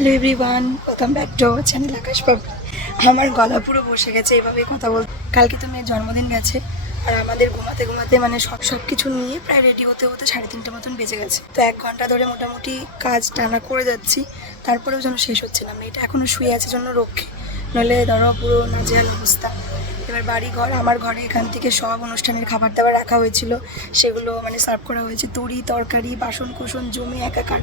Hello everyone, welcome back to our channel Akash Babu. আমার গলা পুরো বসে গেছে এইভাবেই কথা বলতে। কালকে তো মেয়ের জন্মদিন গেছে আর আমাদের ঘুমাতে ঘুমাতে মানে সব কিছু নিয়ে প্রায় রেডি হতে হতে 3:30 মতন বেজে গেছে। তো 1 ঘন্টা ধরে মোটামুটি কাজ টানা করে যাচ্ছি, তারপরেও যেন শেষ হচ্ছে না। মেয়েটা এখনও শুয়ে আছে জন্য রক্ষে, নইলে ধরো পুরো নাজেহাল অবস্থা। এবার বাড়ি ঘর, আমার ঘরে এখান থেকে সব অনুষ্ঠানের খাবার দাবার রাখা হয়েছিল, সেগুলো মানে সার্ভ করা হয়েছে। তরি তরকারি বাসন কোসন জমে একাকার,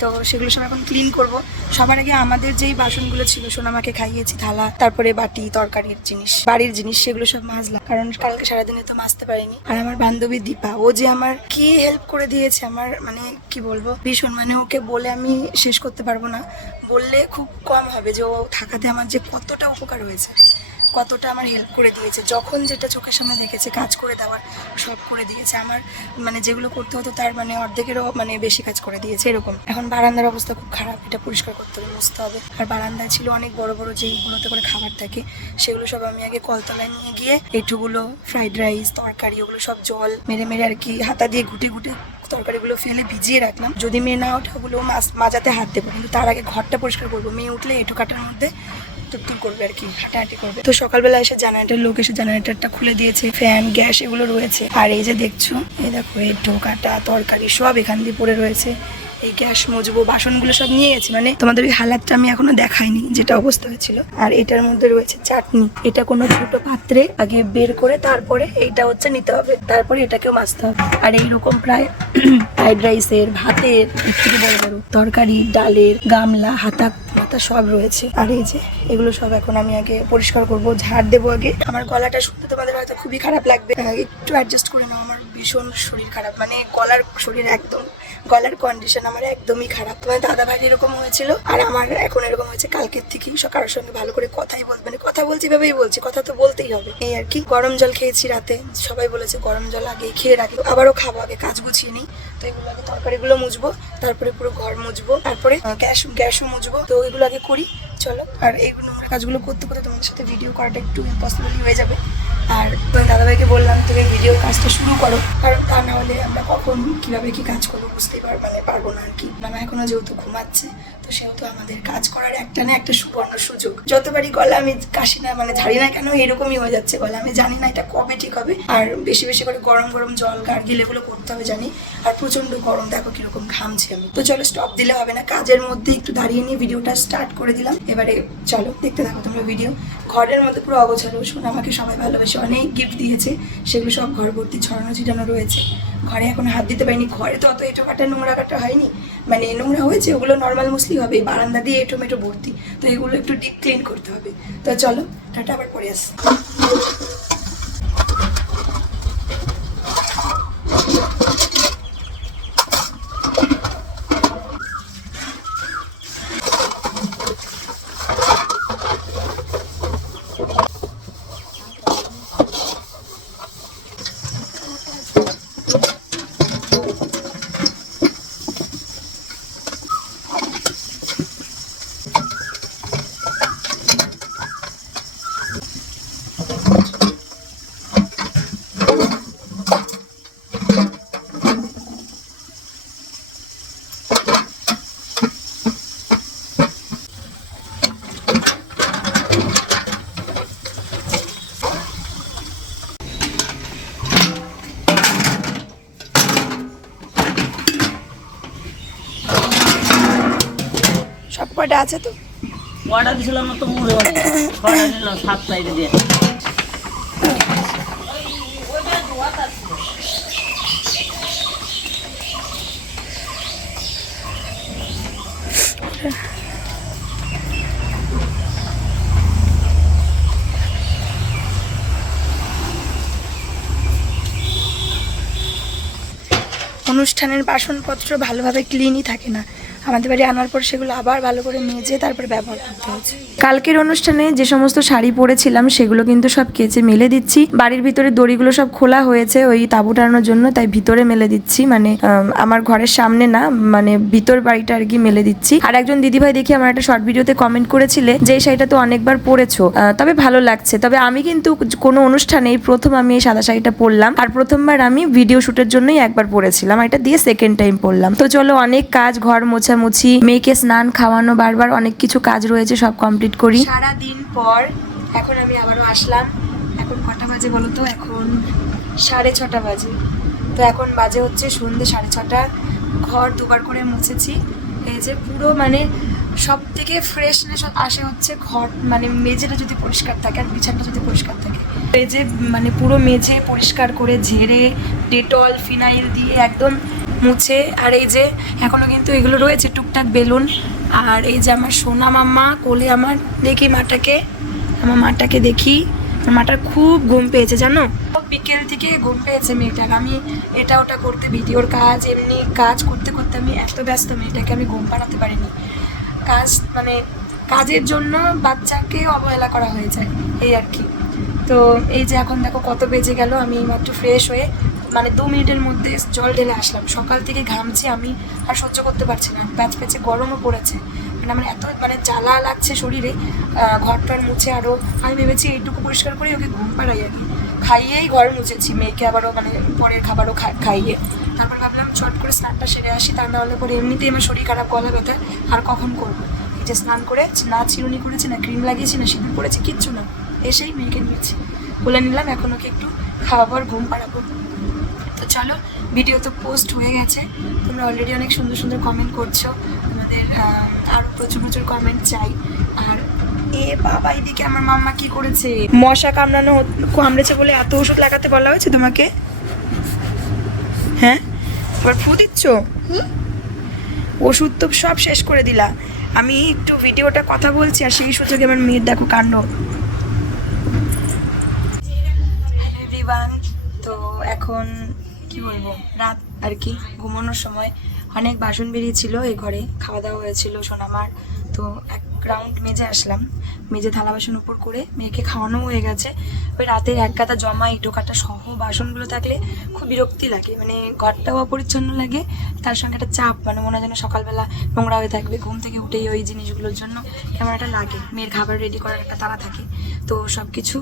তো সেগুলো সব এখন ক্লিন করব। সবার আগে আমাদের যেই বাসনগুলো ছিল, সোনামাকে খাইয়েছি, থালা, তারপরে বাটি, তরকারির জিনিস, বাড়ির জিনিস, সেগুলো সব মাজলাম, কারণ কালকে সারাদিনে তো মাজতে পারিনি। আর আমার বান্ধবী দীপা, ও যে আমার কি হেল্প করে দিয়েছে, আমার মানে কি বলবো, ভীষণ, মানে ওকে বলে আমি শেষ করতে পারবো না, বললে খুব কম হবে যে ও থাকাতে আমার যে কতটা উপকার হয়েছে, কতটা আমার হেল্প করে দিয়েছে। যখন যেটা চোখের সামনে দেখেছে কাজ করে দেওয়ার, সব করে দিয়েছে। আমার মানে যেগুলো করতে হতো তার মানে অর্ধেকেরও মানে বেশি কাজ করে দিয়েছে এরকম। এখন বারান্দার অবস্থা খুব খারাপ, এটা পরিষ্কার করতে হবে, মুছতে হবে। আর বারান্দায় ছিল অনেক বড় বড় যেইগুলোতে করে খাবার থাকে, সেগুলো সব আমি আগে কলতলায় নিয়ে গিয়ে এটুগুলো ফ্রাইড রাইস, তরকারি, ওগুলো সব জল মেরে মেরে আর কি হাতা দিয়ে ঘুটে ঘুটে তরকারিগুলো ফেলে ভিজিয়ে রাখলাম। যদি মেয়ে না ওঠে ওগুলো মাজাতে হাত দেবো, কিন্তু তার আগে ঘরটা পরিষ্কার করবো। মেয়ে উঠলে এঁটো কাটার মধ্যে টুকটুক করবে আর কি, হাঁটাহাঁটি করবে। তো সকালবেলা এসে জেনারেটর লোক এসে জেনারেটরটা খুলে দিয়েছে, ফ্যান, গ্যাস এগুলো রয়েছে। আর এই যে দেখছো, এই দেখো এঁটো কাটা তরকারি সব এখান দিয়ে পড়ে রয়েছে। এই গ্যাস মুজবো, বাসনগুলো সব নিয়ে গেছি, মানে তোমাদের ওই হালাতটা আমি এখনো দেখাইনি যেটা অবস্থা হয়েছিল। আর এটার মধ্যে রয়েছে চাটনি, এটা কোনো ছোট পাত্রে আগে বের করে তারপরে এইটা হচ্ছে নিতে হবে, তারপরে এটাকেও মাজতে হবে। আর এইরকম প্রায় ফ্রাইড রাইসের, ভাতের, থেকে বড় বড় তরকারি, ডালের গামলা, হাতা মাথা সব রয়েছে। আর এই যে এগুলো সব এখন আমি আগে পরিষ্কার করবো, ঝাড় দেবো আগে। আমার গলাটা শুনতে তোমাদের হয়তো খুবই খারাপ লাগবে, একটু অ্যাডজাস্ট করে নাও। আমার ভীষণ শরীর খারাপ, মানে শরীর একদম গলার কন্ডিশন আমার একদমই খারাপ। তোমার দাদা ভাই এরকম হয়েছিল আর আমার এখন এরকম হয়েছে কালকের থেকেই। কারোর সঙ্গে ভালো করে কথাই বলতে, মানে কথা বলছি ভাবেই বলছি, কথা তো বলতেই হবে। এই আর কি। গরম জল খেয়েছি রাতে, সবাই বলেছে গরম জল আগে খেয়ে রাখি, আবারও খাবো, আগে কাজ গুছিয়ে নিই। তো এগুলো আগে তরকারিগুলো মুছবো, তারপরে পুরো ঘর মুছবো, তারপরে গ্যাসও মুছবো। তো এগুলো আগে করি, চলো। আর এইগুলো নোংরা কাজগুলো করতে করতে তোমাদের সাথে ভিডিও করাটা একটু ইম্পসিবলই হয়ে যাবে। আর তুমি দাদাভাইকে বললাম তুমি ভিডিও কাজটা শুরু করো, কারণ তা না হলে আমরা কখন কিভাবে কি কাজ করবো বুঝতেই পারবো না আর কি। মামা এখনো যেহেতু ঘুমাচ্ছে, তো সেহেতু আমাদের কাজ করার একটা না একটা সুবর্ণ সুযোগ। যতবারই গলা আমি কাশি না, মানে ঝাড়ি না কেন, এরকমই হয়ে যাচ্ছে গলা। আমি জানি না এটা কবে ঠিক হবে। আর বেশি বেশি করে গরম গরম জল, গার্গিল এগুলো করতে হবে জানি। আর প্রচন্ড গরম, দেখো কিরকম ঘামছি আমি। তো চলো, স্টপ দিলে হবে না, কাজের মধ্যে একটু দাঁড়িয়ে নিয়ে ভিডিওটা স্টার্ট করে দিলাম। এবারে চলো দেখতে থাকো তোমরা ভিডিও। ঘরের মধ্যে পুরো অগোছালো, শোনা আমাকে সবাই ভালোবাসে, অনেক গিফট দিয়েছে, সেগুলো সব ঘর ভর্তি ছড়ানো ছিটানো রয়েছে। ঘরে এখন হাত দিতে পারিনি, ঘরে তো অত এঁটো কাটা নোংরা কাটা হয়নি, মানে নোংরা হয়েছে ওগুলো নর্মাল মুসলি হবে। বারান্দা দিয়ে এঁটো মেটো ভর্তি, তো এগুলো একটু ডিপ ক্লিন করতে হবে। তো চলো টাটা, আবার পরে আসি। সব কয়টা আছে তো? কয়টা দিছিলাম না তো, মুড়ে অনেক কয়টা দিলাম, 7টাই দিয়ে। অনুষ্ঠানের বাসনপত্র ভালোভাবে ক্লিনই থাকে না, আমাদের বাড়ি আনার পর সেগুলো আবার ভালো করে মেজে তারপরে ব্যবহার করতে হচ্ছে। কালকের অনুষ্ঠানে যে সমস্ত শাড়ি পরেছিলাম সেগুলো কিন্তু সব কেচে মেলে দিচ্ছি। বাড়ির ভিতরে দড়িগুলো সব খোলা হয়েছে ওই তাঁবু টানানোর জন্য, তাই ভিতরে মেলে দিচ্ছি, মানে আমার ঘরের সামনে না, মানে ভিতর বাড়িটা আর কি মেলে দিচ্ছি। আর একজন দিদিভাই দেখি আমার একটা শর্ট ভিডিওতে কমেন্ট করেছিলে যে এই শাড়িটা তো অনেকবার পরেছো, তবে ভালো লাগছে। তবে আমি কিন্তু কোনো অনুষ্ঠানেই প্রথম আমি এই সাদা শাড়িটা পরলাম, আর প্রথমবার আমি ভিডিও শুটের জন্যই একবার পরেছিলাম, এটা দিয়ে সেকেন্ড টাইম পরলাম। তো চলো, অনেক কাজ, ঘর মোছা মোছামুছি, মেয়েকে স্নান খাওয়ানো, বারবার অনেক কিছু কাজ রয়েছে, সব কমপ্লিট করি। সারা দিন পর এখন আমি আবারও আসলাম। এখন কটা বাজে বলো তো? এখন 6:30 বাজে। তো এখন বাজে হচ্ছে সন্ধ্যে 6:30। ঘর দুবার করে মুছেছি। এই যে পুরো মানে সব থেকে ফ্রেশনেস আসে হচ্ছে ঘর, মানে মেঝেটা যদি পরিষ্কার থাকে আর বিছানাটা যদি পরিষ্কার থাকে। এই যে মানে পুরো মেঝে পরিষ্কার করে ঝেড়ে ডেটল ফিনাইল দিয়ে একদম মুছে। আর এই যে এখনো কিন্তু এগুলো রয়েছে টুকটাক বেলুন। আর এই যে আমার সোনা মাম্মা কোলে, আমার দেখি মাটাকে, আমার মাটাকে দেখি। আমার মাটার খুব ঘুম পেয়েছে জানো, বিকেল থেকে ঘুম পেয়েছে মেয়েটাকে। আমি এটা ওটা করতে, ভিডিওর কাজ এমনি কাজ করতে করতে আমি এত ব্যস্ত, মেয়েটাকে আমি ঘুম পাড়াতে পারিনি। কাজ মানে কাজের জন্য বাচ্চাকে অবহেলা করা হয়ে যায়, এই আর কি। তো এই যে এখন দেখো কত বেজে গেল, আমি মাত্র ফ্রেশ হয়ে মানে 2 মিনিটের মধ্যে জল ঢেলে আসলাম। সকাল থেকে ঘামছি আমি, আর সহ্য করতে পারছি না, প্যাচ প্যাচে গরমও পড়েছে, মানে আমার এত মানে জ্বালা লাগছে শরীরে। ঘরটার মুছে আরও আমি ভেবেছি এইটুকু পরিষ্কার করে ওকে ঘুম পাড়াই আগে, খাইয়েই ঘর মুছেছি, মেয়েকে আবারও মানে পরের খাবারও খাইয়ে। তারপর ভাবলাম চট করে স্নানটা সেরে আসি, তা না হলে পরে এমনিতেই আমার শরীর খারাপ, গলা ব্যথা, আর কখন করবো। এই যে স্নান করে না চিরুনি করেছি, না ক্রিম লাগিয়েছি, না সিঁদুর করেছি, কিচ্ছু না, এসেই মেয়েকে নিয়েছি, বলে নিলাম এখন ওকে একটু খাওয়াবো আর ঘুম পাড়াবো। তো চলো, ভিডিও তো পোস্ট হয়ে গেছে, তোমরা অলরেডি অনেক সুন্দর সুন্দর কমেন্ট করছো, আমাদের আরও প্রচুর প্রচুর কমেন্ট চাই। আর এ বাবা, এদিকে আমার মাম্মা কি করেছে, মশা কামড়েছে বলে এত ওষুধ লাগাতে বলা হয়েছে তোমাকে? হ্যাঁ, এবার ফু দিচ্ছ? ওষুধ তো সব শেষ করে দিলা। আমি একটু ভিডিওটা কথা বলছি আর সেই সুযোগে আমার মেয়ের দেখো কাণ্ড। এভরিওয়ান, তো এখন কি বলবো, রাত আর কি, ঘুমানোর সময় অনেক বাসন বেরিয়েছিল এই ঘরে, খাওয়া দাওয়া হয়েছিল সোনামার। তো এক রাউন্ড মেজে আসলাম, মেজে থালা বাসন উপর করে মেয়েকে খাওয়ানো হয়ে গেছে। ওই রাতের এক গাদা জমা ইটো কাটা সহ বাসনগুলো থাকলে খুব বিরক্তি লাগে, মানে ঘরটাও অপরিচ্ছন্ন লাগে, তার সঙ্গে একটা চাপ, মানে মনে হয় যেন সকালবেলা নোংরা হয়ে থাকবে, ঘুম থেকে উঠেই ওই জিনিসগুলোর জন্য কেমন একটা লাগে। মেয়ের খাবার রেডি করার একটা তাড়া থাকে, তো সব কিছু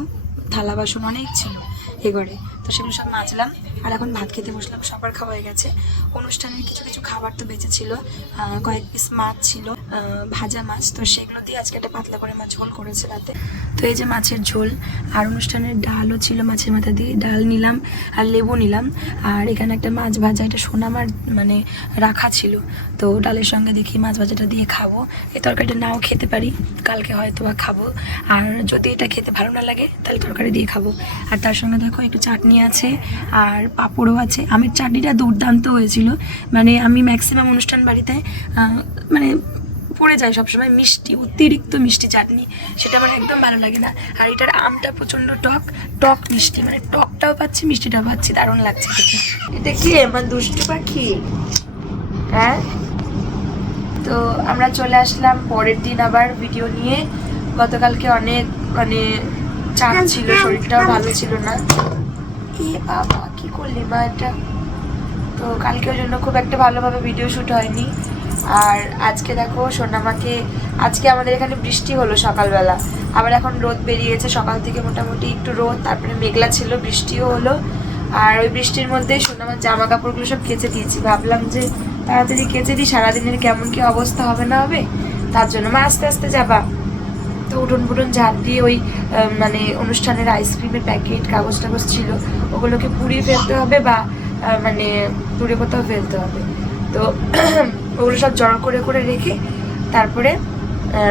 থালা বাসন অনেক ছিল এ ঘরে, তো সেগুলো সব মাজলাম। আর এখন ভাত খেতে বসলাম, সবার খাওয়া হয়ে গেছে। অনুষ্ঠানের কিছু কিছু খাবার তো বেঁচে ছিল, কয়েক পিস মাছ ছিল, ভাজা মাছ, তো সেগুলো দিয়ে আজকে একটা পাতলা করে মাছ ঝোল করেছে রাতে। তো এই যে মাছের ঝোল, আর অনুষ্ঠানের ডালও ছিল, মাছের মাথা দিয়ে ডাল নিলাম, আর লেবু নিলাম। আর এখানে একটা মাছ ভাজা, এটা সোনামার মানে রাখা ছিল, তো ডালের সঙ্গে দেখি মাছ ভাজাটা দিয়ে খাবো। এই তরকারিটা নাও খেতে পারি, কালকে হয়তো বা খাবো, আর যদি এটা খেতে ভালো না লাগে তাহলে তরকারি দিয়ে খাবো। আর তার সঙ্গে দেখো একটু চাটনি আছে আর পাঁপড়ও আছে। আমের চাটনিটা দুর্দান্ত হয়েছিল, মানে আমি ম্যাক্সিমাম অনুষ্ঠান বাড়িতে মানে পড়ে যায় সবসময় মিষ্টি, অতিরিক্ত মিষ্টি চাটনি, সেটা আমার একদম ভালো লাগে না। আর এটার আমটা প্রচণ্ড টক টক মিষ্টি, মানে টকটাও পাচ্ছি মিষ্টিটাও পাচ্ছি, দারুণ লাগছে দেখে। এটা কি আমার দুষ্টু পাখি? হ্যাঁ। তো আমরা চলে আসলাম পরের দিন আবার ভিডিও নিয়ে। গতকালকে অনেক মানে চাপ ছিল, শরীরটাও ভালো ছিল না। এ বাবা, কি করলি মা এটা? তো কালকে ওই জন্য খুব একটা ভালোভাবে ভিডিও শ্যুট হয়নি। আর আজকে দেখো সোনামাকে, আজকে আমাদের এখানে বৃষ্টি হলো সকালবেলা, আবার এখন রোদ বেরিয়েছে। সকাল থেকে মোটামুটি একটু রোদ, তারপরে মেঘলা ছিল, বৃষ্টিও হলো। আর ওই বৃষ্টির মধ্যে সোনামার জামা কাপড়গুলো সব কেচে দিয়েছি, ভাবলাম যে তাড়াতাড়ি কেচে দিই, সারাদিনের কেমন কি অবস্থা হবে না হবে, তার জন্য। মা আস্তে আস্তে যাবা? তো উঠোন ফুটন ঝাড় দিয়ে ওই মানে অনুষ্ঠানের আইসক্রিমের প্যাকেট, কাগজ টাগজ ছিল, ওগুলোকে পুড়িয়ে ফেলতে হবে বা মানে দূরে কোথাও ফেলতে হবে। তো ওগুলো সব জড়ো করে করে রেখে তারপরে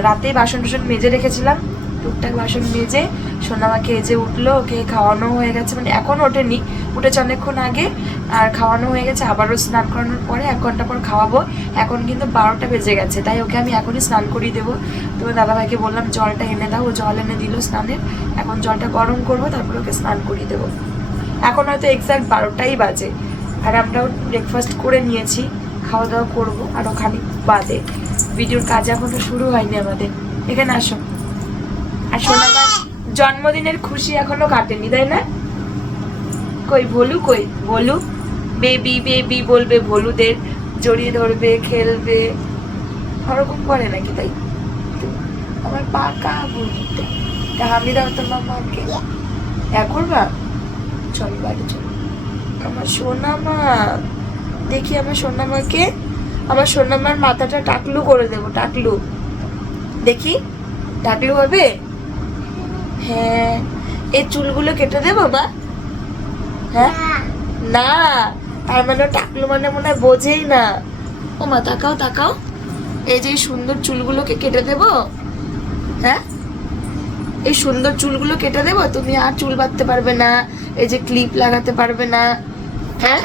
রাতেই বাসন টাসন মেজে রেখেছিলাম, টুকটাক বাসন মেজে সোনামাকে এজে উঠলো, ওকে খাওয়ানো হয়ে গেছে, মানে এখন ওঠেনি, উঠেছে অনেকক্ষণ আগে, আর খাওয়ানো হয়ে গেছে। আবারও স্নান করানোর পরে 1 ঘন্টা পর খাওয়াবো। এখন কিন্তু 12টা বেজে গেছে, তাই ওকে আমি এখনই স্নান করিয়ে দেবো। তো দাদাভাইকে বললাম জলটা এনে দাও, ও জল এনে দিল স্নানের। এখন জলটা গরম করবো, তারপর ওকে স্নান করিয়ে দেবো। এখন হয়তো এক্স্যাক্ট 12টাই বাজে, আর আমরাও ব্রেকফাস্ট করে নিয়েছি, খাওয়া দাওয়া করবো আরও খানিক বাদে। ভিডিওর কাজ এখনো শুরু হয়নি আমাদের। এখানে আসো। আর সোনামার জন্মদিনের খুশি এখনো কাটেনি, তাই না? কই ভলু, কই ভলু? বেবি বেবি বলবে, ভলুদের জড়িয়ে ধরবে, খেলবে, ওরকম করে নাকি? তাই আমার পাকা ভলুতে হামি দাও তো মামাকে, করবা? চল বাড়ি চল। আমার সোনামা, দেখি আমার সোনামাকে, আমার সোনামার মাথাটা টাকলু করে দেবো, টাকলু। দেখি টাকলু হবে? হ্যাঁ। এই চুলগুলো কেটে দেবো মা? হ্যাঁ না, তার মানে টাকলু মানে মনে হয় বোঝেই না। ও মা তাকাও তাকাও, এই যে এই সুন্দর চুলগুলোকে কেটে দেবো। হ্যাঁ, এই সুন্দর চুলগুলো কেটে দেবো, তুমি আর চুল বাঁধতে পারবে না, এই যে ক্লিপ লাগাতে পারবে না। হ্যাঁ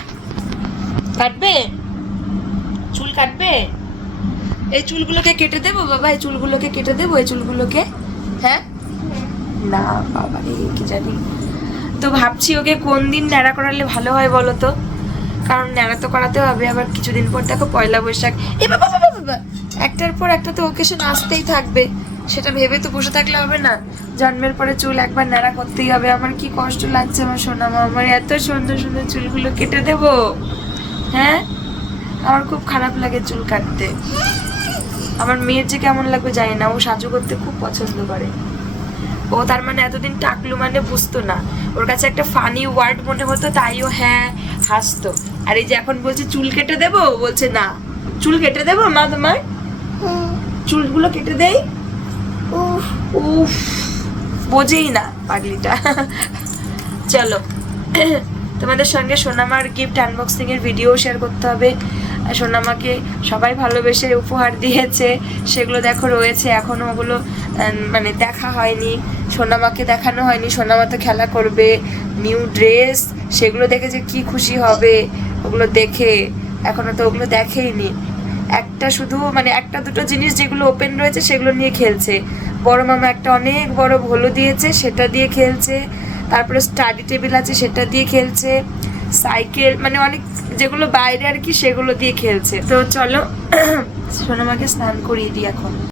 কাটবে, চুল কাটবে? এই চুলগুলোকে কেটে দেবো বাবা, এই চুলগুলোকে কেটে দেবো, এই চুলগুলোকে। হ্যাঁ না বাবা রে, কি জানি। তো ভাবছি ওকে কোন দিন ন্যাড়া করালে ভালো হয় বলো তো, কারণ ন্যাড়া তো করাতে হবে, আবার কিছুদিন পর দেখো পয়লা বৈশাখ। এ বাবা বাবা বাবা, একটার পর একটা তো ওকেশন আসতেই থাকবে, সেটা ভেবে তো বসে থাকলে হবে না। জন্মের পরে চুল একবার ন্যাড়া করতেই হবে। আমার কি কষ্ট লাগছে আমার সোনামা, আমার এত সুন্দর সুন্দর চুলগুলো কেটে দেবো। হ্যাঁ আমার খুব খারাপ লাগে চুল কাটতে। আমার মেয়ের যে কেমন লাগবে জানি না, ও সাজু করতে খুব পছন্দ করে। ও তার মানে এতদিন টাকলু মানে বুঝতো না, ওর কাছে একটা ফানি ওয়ার্ড মনে হতো, তাই ও হ্যাঁ হাসতো। আর এই যে এখন বলছে চুল কেটে দেবো, বলছে না। চুল কেটে দেবো মা তোমার? চুলগুলো কেটে দেই? উফ উফ, বোঝেই না পাগলিটা। চলো তোমাদের সঙ্গে সোনামার গিফট আনবক্সিং এর ভিডিও শেয়ার করতে হবে। সোনামাকে সবাই ভালোবেসে উপহার দিয়েছে, সেগুলো দেখো রয়েছে এখনো, ওগুলো মানে দেখা হয়নি, সোনামাকে দেখানো হয়নি। সোনামা তো খেলা করবে, নিউ ড্রেস, সেগুলো দেখে যে কি খুশি হবে ওগুলো দেখে, এখনো তো ওগুলো দেখেইনি। একটা শুধু মানে একটা দুটো জিনিস যেগুলো ওপেন রয়েছে সেগুলো নিয়ে খেলছে। বড় মামা একটা অনেক বড় ভোলো দিয়েছে, সেটা দিয়ে খেলছে। তারপরে স্টাডি টেবিল আছে, সেটা দিয়ে খেলছে। সাইকেল মানে অনেক যেগুলো বাইরে আর কি, সেগুলো দিয়ে খেলছে। তো চলো সোনামাকে স্নান করিয়ে দিই এখন।